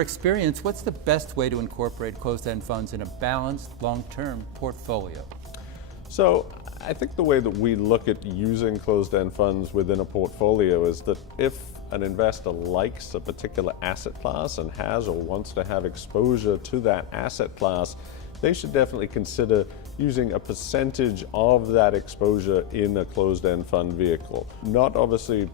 your experience, what's the best way to incorporate closed-end funds in a balanced, long-term portfolio? So I think the way that we look at using closed-end funds within a portfolio is that if an investor likes a particular asset class and has or wants to have exposure to that asset class, they should definitely consider using a percentage of that exposure in a closed-end fund vehicle. Not obviously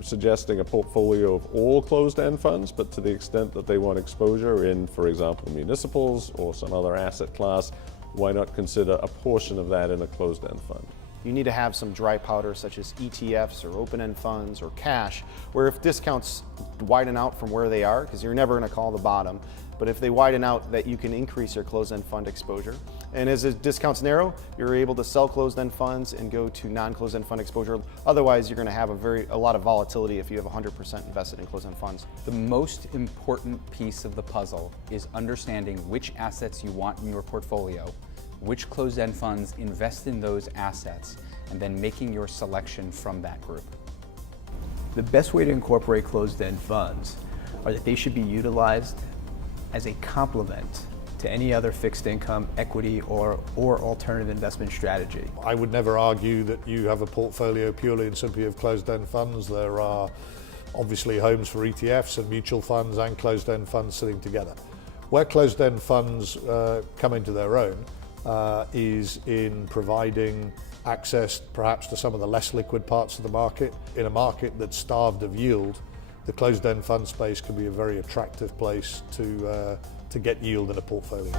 suggesting a portfolio of all closed-end funds, but to the extent that they want exposure in, for example, municipals or some other asset class, why not consider a portion of that in a closed-end fund? You need to have some dry powder such as ETFs or open-end funds or cash, where if discounts widen out from where they are, because you're never going to call the bottom, but if they widen out, that you can increase your closed-end fund exposure. And as the discounts narrow, you're able to sell closed-end funds and go to non-closed-end fund exposure. Otherwise, you're going to have a lot of volatility if you have 100% invested in closed-end funds. The most important piece of the puzzle is understanding which assets you want in your portfolio, which closed-end funds invest in those assets, and then making your selection from that group. The best way to incorporate closed-end funds are that they should be utilized as a complement to any other fixed income, equity, or alternative investment strategy. I would never argue that you have a portfolio purely and simply of closed-end funds. There are obviously homes for ETFs and mutual funds and closed-end funds sitting together. Where closed-end funds come into their own is in providing access perhaps to some of the less liquid parts of the market. In a market that's starved of yield, the closed-end fund space can be a very attractive place to get yield in a portfolio.